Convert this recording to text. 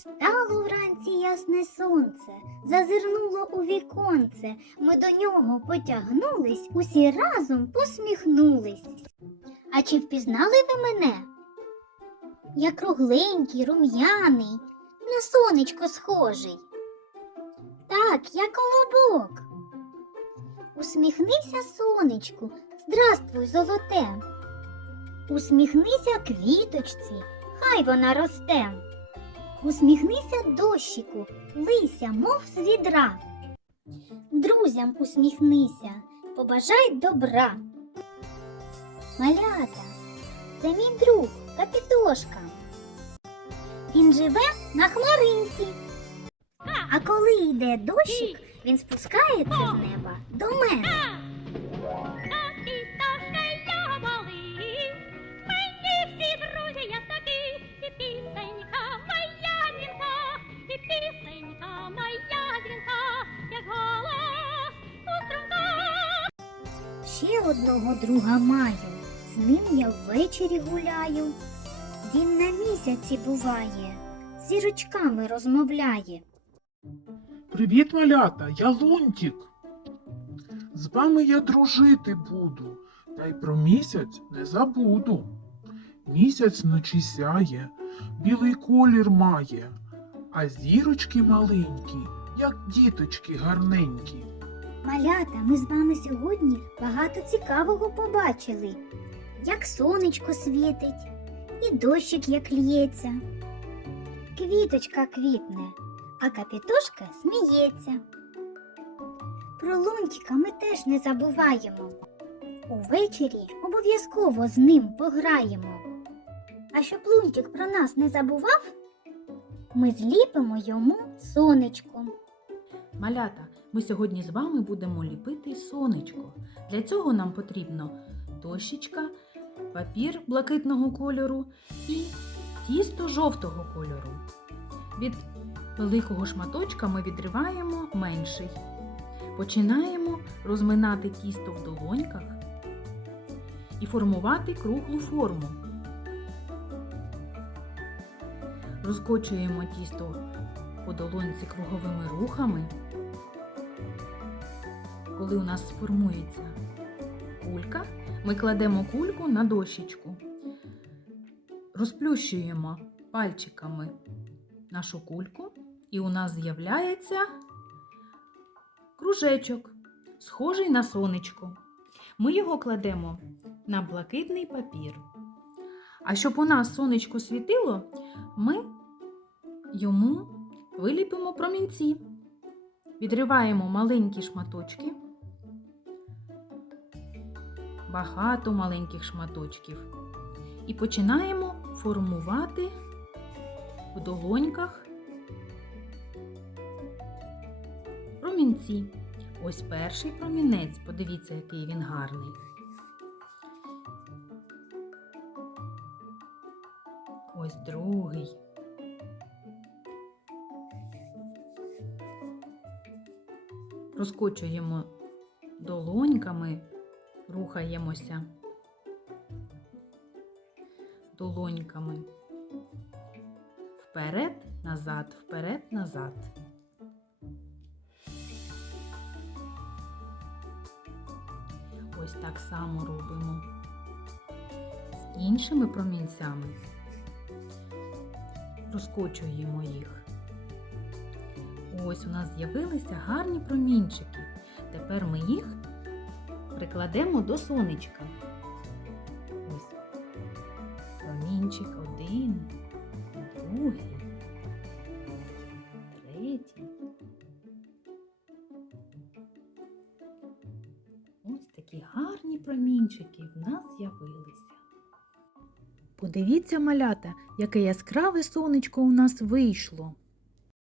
Стало вранці ясне сонце, зазирнуло у віконце. Ми до нього потягнулись, усі разом посміхнулись. А чи впізнали ви мене? Я кругленький, рум'яний, на сонечко схожий. Так, я колобок. Усміхнися, сонечку, здравствуй, золоте. Усміхнися квіточці, хай вона росте. Усміхнися дощику, лися, мов з відра. Друзям усміхнися, побажай добра. Малята, це мій друг Капітошка. Він живе на хмаринці. А коли йде дощик, він спускається з неба до мене. Ще одного друга маю, з ним я ввечері гуляю. Він на місяці буває, зірочками розмовляє. Привіт, малята, я Лунтік. З вами я дружити буду, та й про місяць не забуду. Місяць вночі сяє, білий колір має, а зірочки маленькі, як діточки гарненькі. Малята, ми з вами сьогодні багато цікавого побачили. Як сонечко світить, і дощик як лється. Квіточка квітне, а капітошка сміється. Про лунтика ми теж не забуваємо. Увечері обов'язково з ним пограємо. А щоб лунтик про нас не забував, ми зліпимо йому сонечко. Малята, ми сьогодні з вами будемо ліпити сонечко. Для цього нам потрібно дощечка, папір блакитного кольору і тісто жовтого кольору. Від великого шматочка ми відриваємо менший. Починаємо розминати тісто в долоньках і формувати круглу форму. Розкочуємо тісто по долонці круговими рухами. Коли у нас сформується кулька, ми кладемо кульку на дощечку, розплющуємо пальчиками нашу кульку, і у нас з'являється кружечок, схожий на сонечко. Ми його кладемо на блакитний папір. А щоб у нас сонечко світило, ми йому виліпимо промінці. Відриваємо маленькі шматочки, багато маленьких шматочків. І починаємо формувати в долоньках промінці. Ось перший промінець, подивіться, який він гарний. Ось другий. Розкочуємо долоньками, рухаємося долоньками. Вперед, назад, вперед, назад. Ось так само робимо з іншими промінцями. Розкочуємо їх. Ось у нас з'явилися гарні промінчики. Тепер ми їх прикладемо до сонечка. Ось промінчик один, другий, третій. Ось такі гарні промінчики в нас з'явилися. Подивіться, малята, яке яскраве сонечко у нас вийшло.